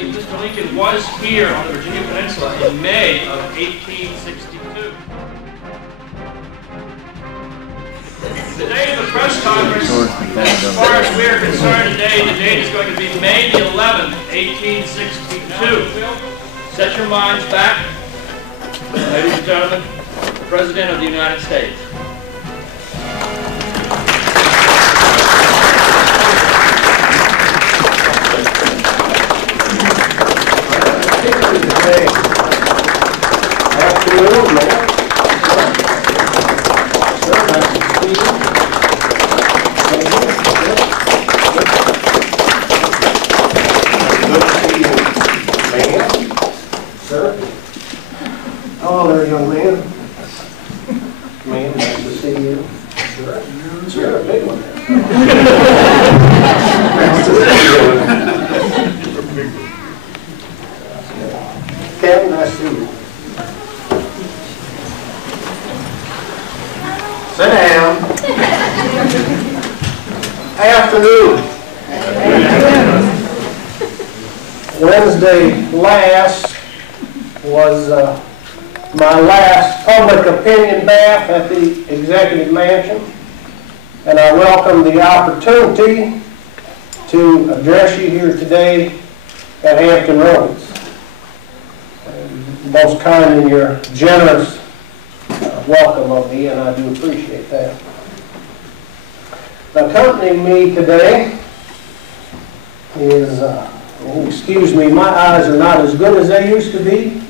Incidentally, Mr. Lincoln was here on the Virginia Peninsula in May of 1862. Today, the press conference, as far as we are concerned today, the date is going to be May the 11th, 1862. Set your minds back, ladies and gentlemen, the President of the United States. Afternoon, man. Oh, there, young man. Man, nice to see you. Sure. You're a big one. Nice to see you. Kevin, nice to see you. Sit down. Afternoon. Wednesday last was my last public opinion bath at the Executive Mansion, and I welcome the opportunity to address you here today at Hampton Roads. Most kind in your generous welcome of me, and I do appreciate that. Accompanying me today is, excuse me, my eyes are not as good as they used to be.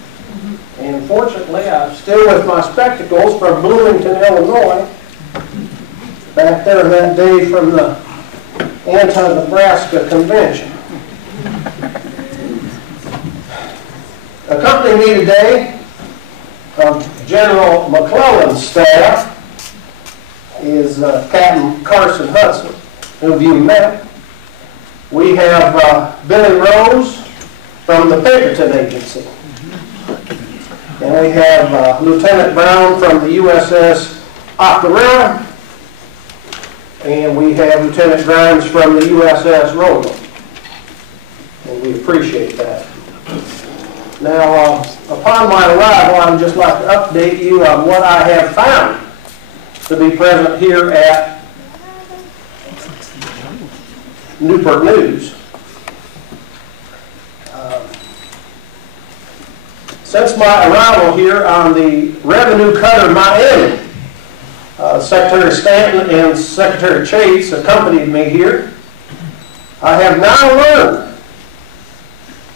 And fortunately, I'm still with my spectacles from Bloomington, Illinois, back there that day from the anti-Nebraska convention. Accompanying me today from General McClellan's staff is Captain Carson Hudson, who you met. We have Billy Rose from the Pinkerton Agency. And we have Lieutenant Brown from the USS Octorara. And we have Lieutenant Grimes from the USS Roanoke. And we appreciate that. Now, upon my arrival, I would just like to update you on what I have found to be present here at Newport News. Since my arrival here on the revenue cutter Miami, Secretary Stanton and Secretary Chase accompanied me here. I have now learned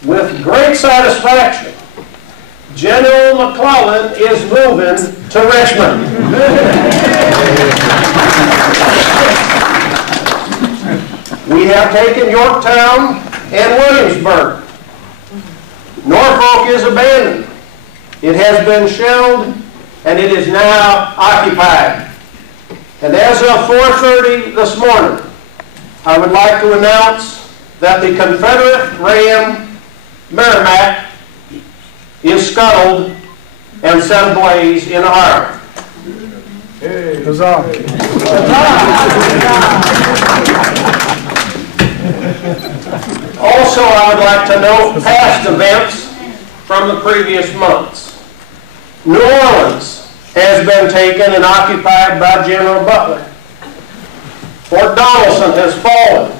with great satisfaction General McClellan is moving to Richmond. We have taken Yorktown and Williamsburg. Norfolk is abandoned. It has been shelled, and it is now occupied. And as of 4:30 this morning, I would like to announce that the Confederate ram Merrimack is scuttled and set ablaze in the harbor. Hey, huzzah. Also, I would like to note past events from the previous months. New Orleans has been taken and occupied by General Butler. Fort Donelson has fallen.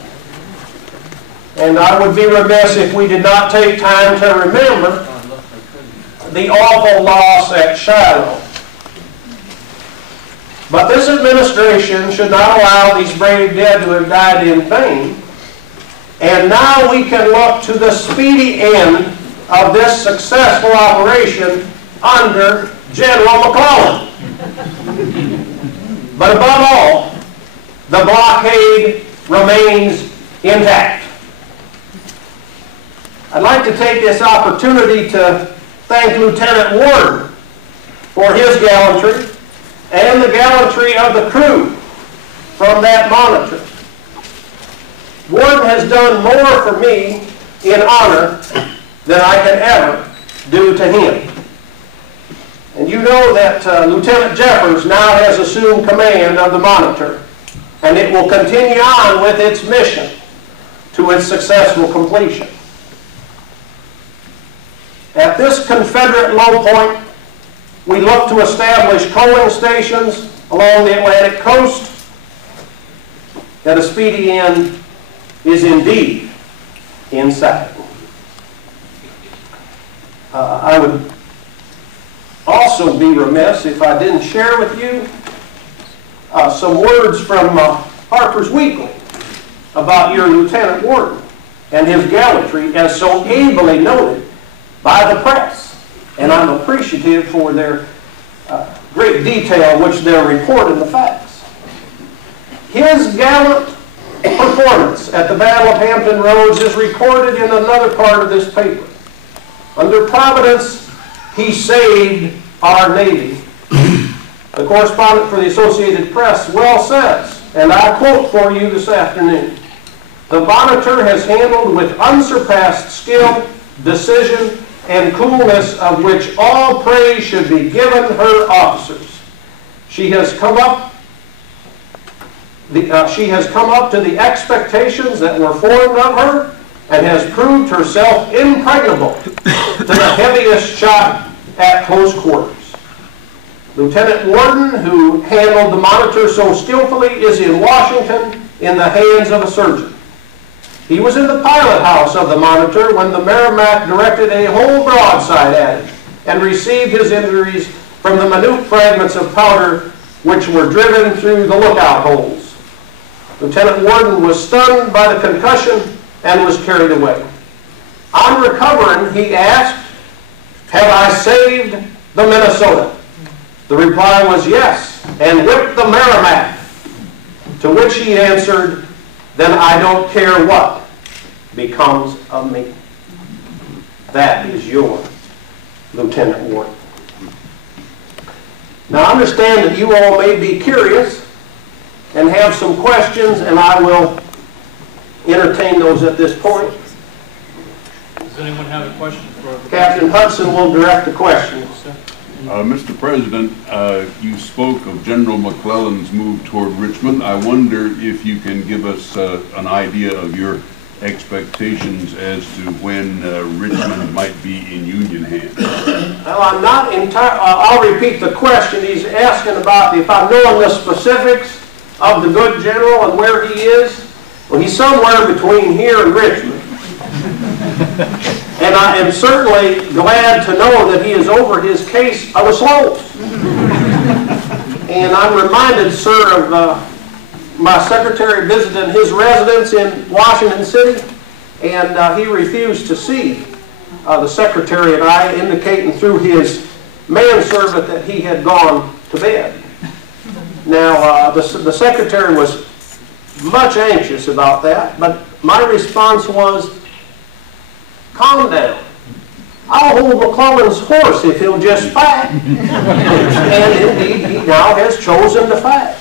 And I would be remiss if we did not take time to remember the awful loss at Shiloh. But this administration should not allow these brave dead to have died in vain. And now we can look to the speedy end of this successful operation under General McClellan. But above all, the blockade remains intact. I'd like to take this opportunity to thank Lieutenant Warden for his gallantry and the gallantry of the crew from that monitor. Warden has done more for me in honor than I can ever do to him. And you know that Lieutenant Jeffers now has assumed command of the monitor, and it will continue on with its mission to its successful completion. At this Confederate low point, we look to establish coaling stations along the Atlantic coast, that a speedy end is indeed in sight. I would also be remiss if I didn't share with you some words from Harper's Weekly about your Lieutenant Warden and his gallantry, as so ably noted by the press. And I'm appreciative for their great detail which they're reporting the facts. His gallant performance at the Battle of Hampton Roads is recorded in another part of this paper. Under Providence, he saved our Navy. The correspondent for the Associated Press well says, and I quote for you this afternoon, "The Monitor has handled with unsurpassed skill, decision, and coolness of which all praise should be given her officers. She has come up to the expectations that were formed of her and has proved herself impregnable to the heaviest shot at close quarters. Lieutenant Warden, who handled the Monitor so skillfully, is in Washington in the hands of a surgeon. He was in the pilot house of the Monitor when the Merrimac directed a whole broadside at him and received his injuries from the minute fragments of powder which were driven through the lookout holes. Lieutenant Warden was stunned by the concussion and was carried away. On recovering, he asked, 'Have I saved the Minnesota?' The reply was yes, and whipped the Merrimac. To which he answered, 'Then I don't care what becomes of me.'" That is your Lieutenant Warden. Now, I understand that you all may be curious and have some questions, and I will entertain those at this point. Does anyone have a question for Captain Hudson will direct the questions. Mr. President, you spoke of General McClellan's move toward Richmond. I wonder if you can give us an idea of your expectations as to when Richmond might be in Union hands. Well, I'm not entirely, I'll repeat the question. He's asking about if I'm knowing the specifics of the good general and where he is. Well, he's somewhere between here and Richmond. And I am certainly glad to know that he is over his case of the slopes. And I'm reminded, sir, of my secretary visited his residence in Washington City, and he refused to see the secretary and I, indicating through his manservant that he had gone to bed. Now, the secretary was much anxious about that, but my response was, "Calm down. I'll hold McClellan's horse if he'll just fight." And indeed, he now has chosen to fight.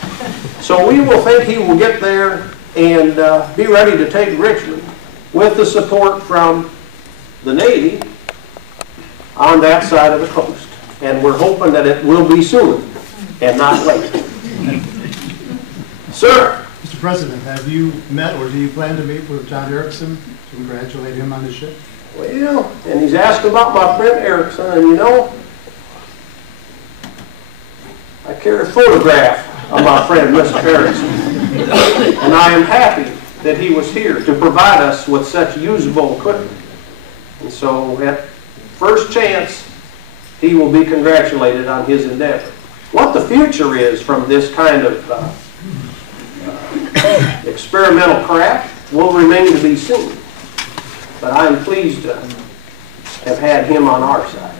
So we will think he will get there and be ready to take Richmond with the support from the Navy on that side of the coast. And we're hoping that it will be soon and not later. Sir. Mr. President, have you met or do you plan to meet with John Erickson to congratulate him on his ship? Well, and he's asked about my friend Erickson, and you know, I carry a photograph of my friend, Mr. Erickson. And I am happy that he was here to provide us with such usable equipment. And so at first chance, he will be congratulated on his endeavor. What the future is from this kind of experimental craft will remain to be seen. But I am pleased to have had him on our side.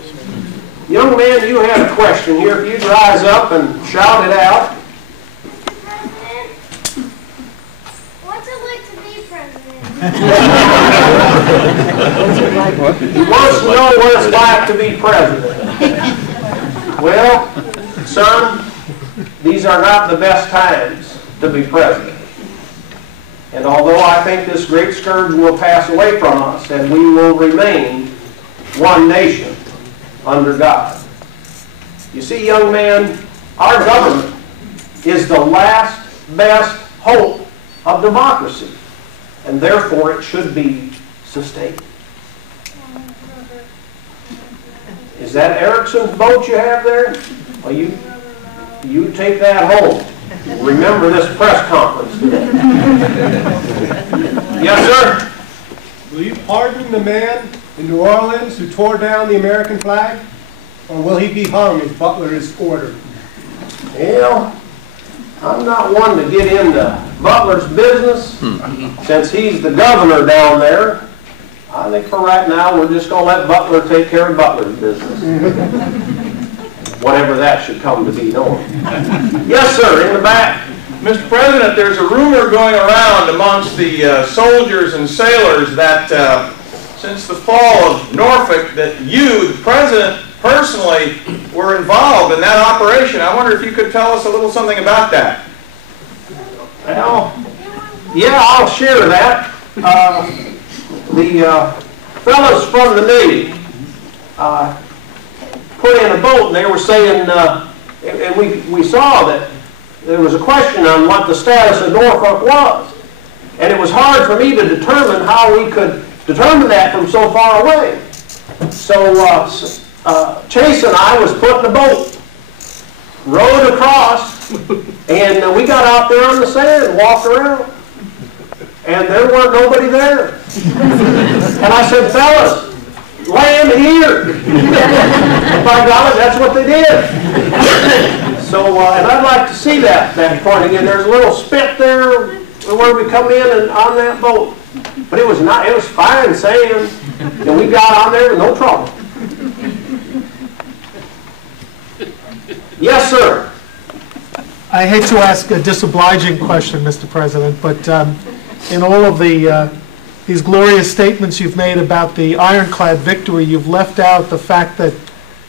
Young man, you had a question here. If you'd rise up and shout it out. President, what's it like to be president? He wants to know what it's like to be president. Well, son, these are not the best times to be president. And although I think this great scourge will pass away from us and we will remain one nation under God. You see, young man, our government is the last best hope of democracy, and therefore it should be sustained. Is that Erickson's boat you have there? Well, you take that home. Remember this press conference today. Yes, sir? Will you pardon the man in New Orleans who tore down the American flag? Or will he be hung as Butler has ordered? Well, I'm not one to get into Butler's business. Since he's the governor down there, I think for right now we're just going to let Butler take care of Butler's business. Whatever that should come to be known. Yes, sir, in the back. Mr. President, there's a rumor going around amongst the soldiers and sailors that since the fall of Norfolk that you, the President, personally were involved in that operation. I wonder if you could tell us a little something about that. Well, yeah, I'll share that. The fellows from the Navy put in a boat, and they were saying, and we saw that there was a question on what the status of Norfolk was. And it was hard for me to determine how we could determine that from so far away. So Chase and I was put in a boat, rowed across, and we got out there on the sand and walked around. And there weren't nobody there. And I said, fellas, land here. By golly, that's what they did. So, and I'd like to see that point again. There's a little spit there where we come in and on that boat. But it was fine sand, and we got on there with no trouble. Yes, sir. I hate to ask a disobliging question, Mr. President, but in all of these glorious statements you've made about the ironclad victory, you've left out the fact that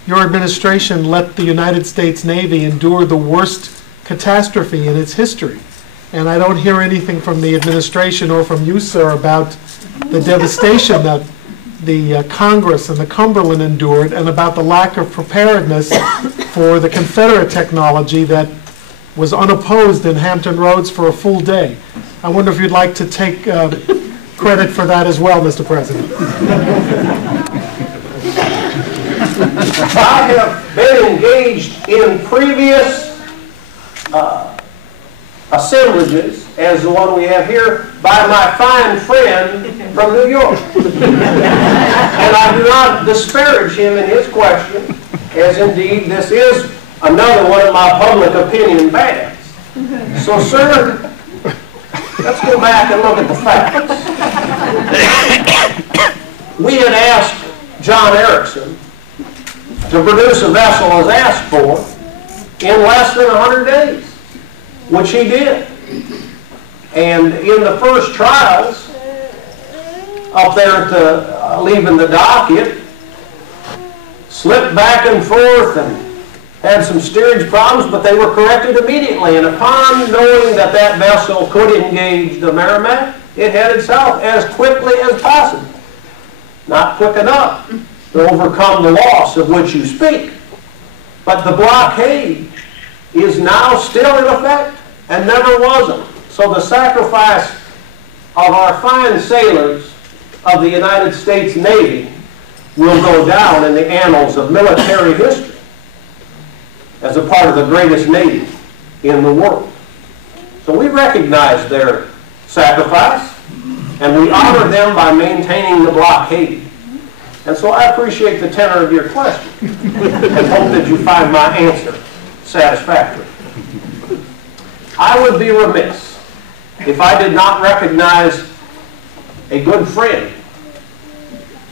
your administration let the United States Navy endure the worst catastrophe in its history. And I don't hear anything from the administration or from you, sir, about the devastation that the Congress and the Cumberland endured, and about the lack of preparedness for the Confederate technology that was unopposed in Hampton Roads for a full day. I wonder if you'd like to take credit for that as well, Mr. President. I have been engaged in previous assemblages, as the one we have here, by my fine friend from New York. And I do not disparage him in his question, as indeed this is another one of my public opinion bads. So, sir, let's go back and look at the facts. We had asked John Erickson to produce a vessel as asked for in less than 100 days, which he did. And in the first trials, up there at the leaving the dock, it slipped back and forth and had some steerage problems, but they were corrected immediately. And upon knowing that that vessel could engage the Merrimack, it headed south as quickly as possible. Not quick enough to overcome the loss of which you speak. But the blockade is now still in effect and never wasn't. So the sacrifice of our fine sailors of the United States Navy will go down in the annals of military history as a part of the greatest navy in the world. So we recognize their sacrifice, and we honor them by maintaining the blockade. And so I appreciate the tenor of your question and hope that you find my answer satisfactory. I would be remiss if I did not recognize a good friend,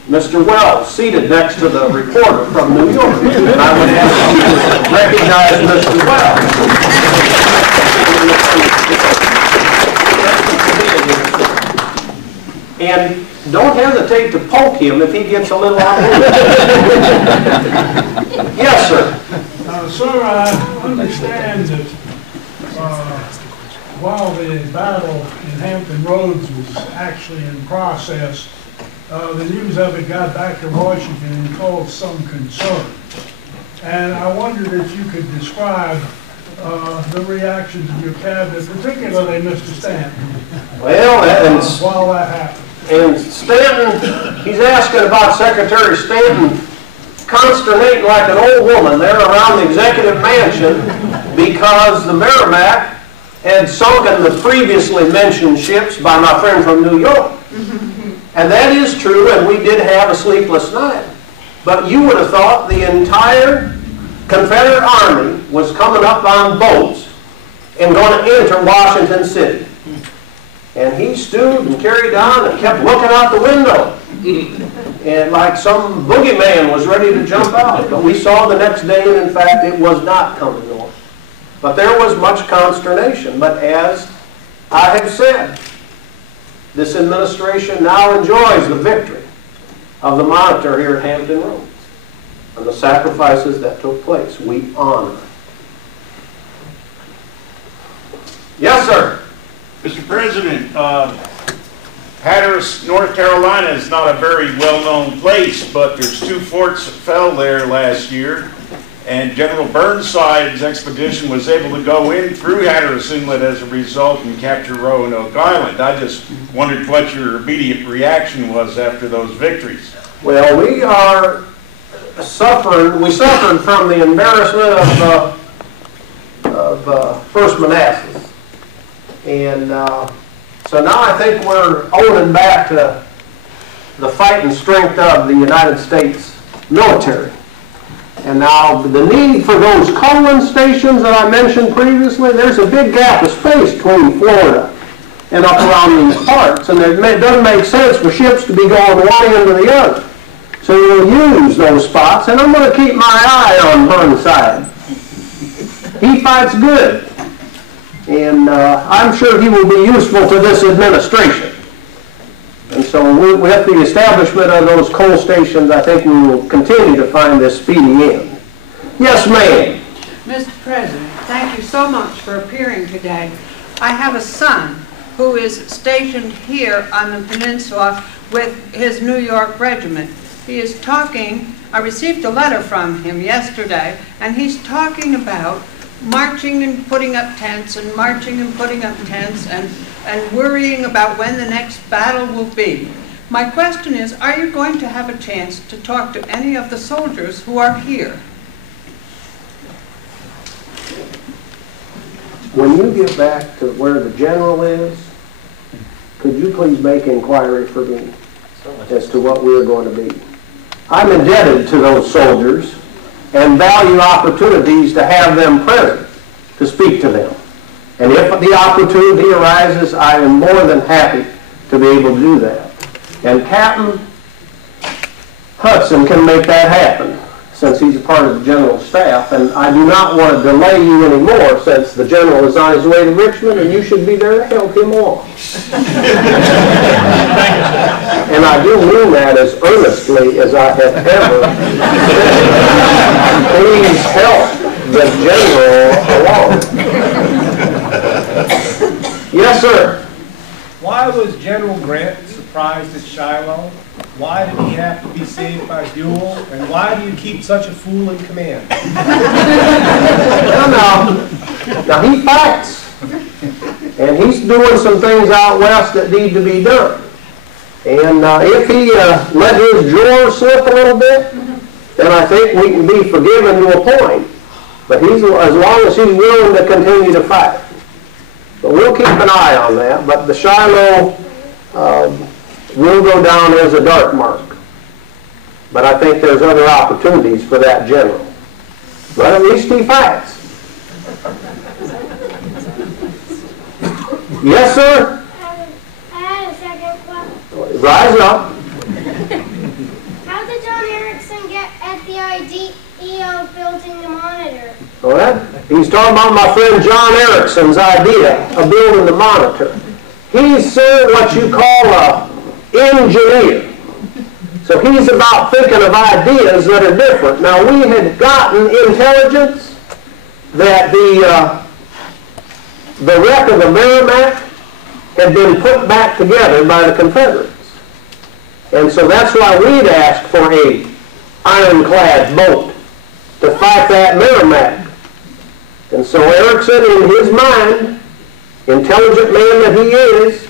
Mr. Wells, seated next to the reporter from New York. And I would ask you to recognize Mr. Wells. And don't hesitate to poke him if he gets a little unruly. Yes, sir. Sir, I understand that while the battle in Hampton Roads was actually in process, the news of it got back to Washington and caused some concern. And I wondered if you could describe the reactions of your cabinet, particularly Mr. Stanton, Well, while that happened. And Stanton, he's asking about Secretary Stanton consternating like an old woman there around the executive mansion because the Merrimack had sunken the previously mentioned ships by my friend from New York. And that is true, and we did have a sleepless night. But you would have thought the entire Confederate Army was coming up on boats and going to enter Washington City. And he stood and carried on and kept looking out the window. And like some boogeyman was ready to jump out. But we saw the next day, and in fact, it was not coming north. But there was much consternation. But as I have said, this administration now enjoys the victory of the Monitor here at Hampton Roads and the sacrifices that took place. We honor. Yes, sir. Mr. President, Hatteras, North Carolina is not a very well-known place, but there's 2 forts that fell there last year, and General Burnside's expedition was able to go in through Hatteras Inlet as a result and capture Roanoke Island. I just wondered what your immediate reaction was after those victories. Well, we suffered from the embarrassment of First Manassas. And so now I think we're owning back to the fighting strength of the United States military. And now the need for those coaling stations that I mentioned previously, there's a big gap of space between Florida and up around these parts. And it doesn't make sense for ships to be going one end to the other. So we'll use those spots, and I'm going to keep my eye on Burnside. He fights good. And I'm sure he will be useful to this administration. And so with the establishment of those coal stations, I think we will continue to find this speedy end. Yes, ma'am. Mr. President, thank you so much for appearing today. I have a son who is stationed here on the peninsula with his New York regiment. He is talking, I received a letter from him yesterday, and he's talking about marching and putting up tents and marching and putting up tents and worrying about when the next battle will be. My question is, are you going to have a chance to talk to any of the soldiers who are here? When you get back to where the general is, could you please make inquiry for me as to what we're going to be? I'm indebted to those soldiers and value opportunities to have them present, to speak to them. And if the opportunity arises, I am more than happy to be able to do that. And Captain Hudson can make that happen, since he's a part of the general staff, and I do not want to delay you anymore, since the general is on his way to Richmond, and you should be there to help him along. And I do mean that as earnestly as I have ever said. Please help the general along. Yes, sir. Why was General Grant surprised at Shiloh? Why did he have to be saved by Buell? And why do you keep such a fool in command? Now he fights. And he's doing some things out west that need to be done. And if he let his drawers slip a little bit, then I think we can be forgiven to a point. But as long as he's willing to continue to fight. But we'll keep an eye on that. But the Shiloh will go down as a dark mark. But I think there's other opportunities for that general. But at least he fights. Yes, sir? I had a second question. Rise up. How did John Erickson get at the idea of building the Monitor? Well, he's talking about my friend John Erickson's idea of building the Monitor. He's, sir, what you call a engineer. So he's about thinking of ideas that are different. Now, we had gotten intelligence that the wreck of the Merrimack had been put back together by the Confederates. And so that's why we'd asked for a ironclad boat to fight that Merrimack. And so Erickson, in his mind, intelligent man that he is,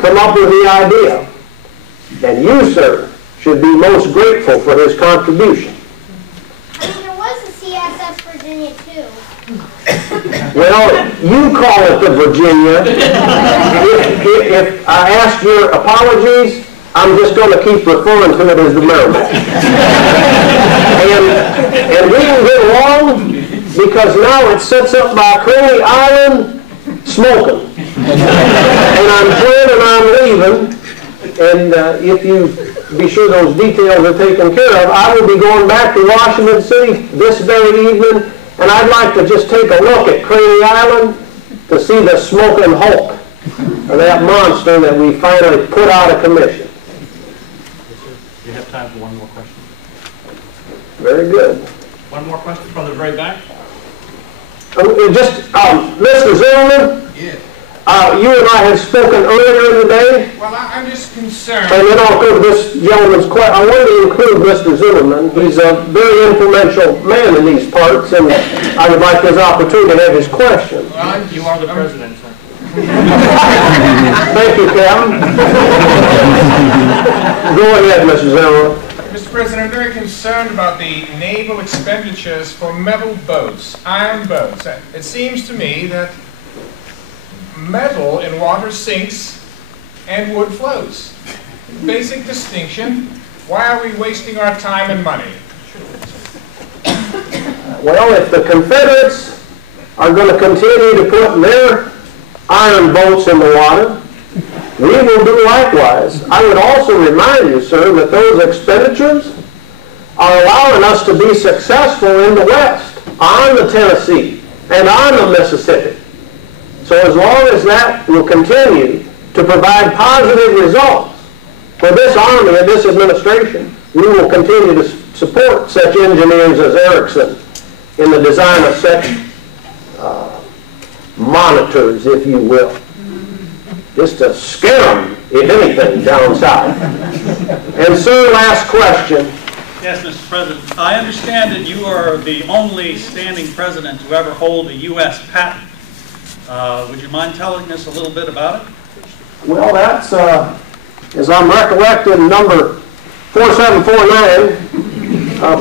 come up with the idea. And you, sir, should be most grateful for his contribution. Well, you call it the Virginia. If I ask your apologies, I'm just going to keep referring to it as the Merrimack. And we can get along because now it sits up by Coney Island smoking. And I'm planning on leaving, and if you be sure those details are taken care of, I will be going back to Washington City this very evening, and I'd like to just take a look at Coney Island to see the smoking hulk of that monster that we finally put out of commission. You have time for one more question. Very good. One more question from the very back. Mr. Zimmerman? Yes. You and I had spoken earlier in the day. Well, I'm just concerned. And then I'll go to this gentleman's question. I wanted to include Mr. Zimmerman. He's a very influential man in these parts, and I would like his opportunity to have his question. Well, you are the president, sir. Thank you, Captain. Go ahead, Mr. Zimmerman. Mr. President, I'm very concerned about the naval expenditures for metal boats, iron boats. It seems to me that metal in water sinks and wood floats. Basic distinction. Why are we wasting our time and money? Well, if the Confederates are going to continue to put their iron boats in the water, we will do likewise. I would also remind you, sir, that those expenditures are allowing us to be successful in the West, on the Tennessee, and on the Mississippi. So as long as that will continue to provide positive results for this Army and this administration, we will continue to support such engineers as Erickson in the design of such monitors, if you will, just to scare them, if anything, down south. And sir, last question. Yes, Mr. President. I understand that you are the only standing president to ever hold a U.S. patent. Would you mind telling us a little bit about it? Well, that's, as I'm recollecting, number 4749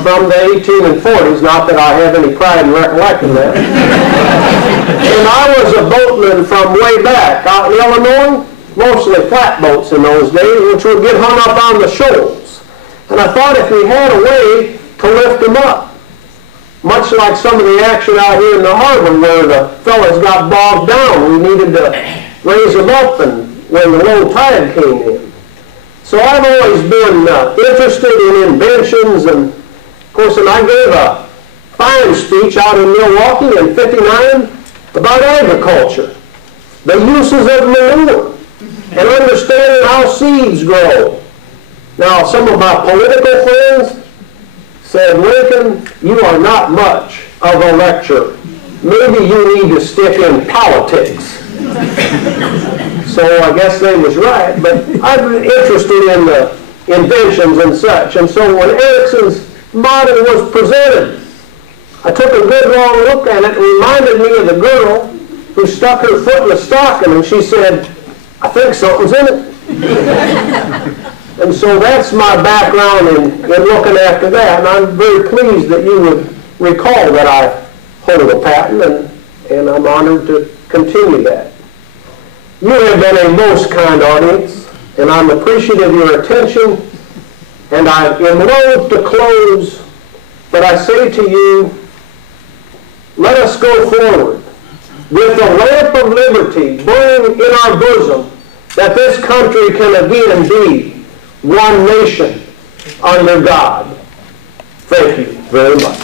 from the 1840s, not that I have any pride in recollecting that. And I was a boatman from way back out in Illinois, mostly flatboats in those days, which would get hung up on the shoals. And I thought if we had a way to lift them up, much like some of the action out here in the harbor where the fellas got bogged down, we needed to raise them up and when the low tide came in. So I've always been interested in inventions, and of course, and I gave a fine speech out in Milwaukee in '59 about agriculture, the uses of manure, and understanding how seeds grow. Now, some of my political friends said, Lincoln, you are not much of a lecturer. Maybe you need to stick in politics. So I guess they was right, but I'm interested in the inventions and such. And so when Erickson's model was presented, I took a good long look at it. It reminded me of the girl who stuck her foot in the stocking and she said, I think something's in it. And so that's my background in looking after that. And I'm very pleased that you would recall that I hold a patent, and I'm honored to continue that. You have been a most kind audience, and I'm appreciative of your attention, and I am loath to close, but I say to you, let us go forward with the lamp of liberty burning in our bosom, that this country can again be one nation under God. Thank you very much.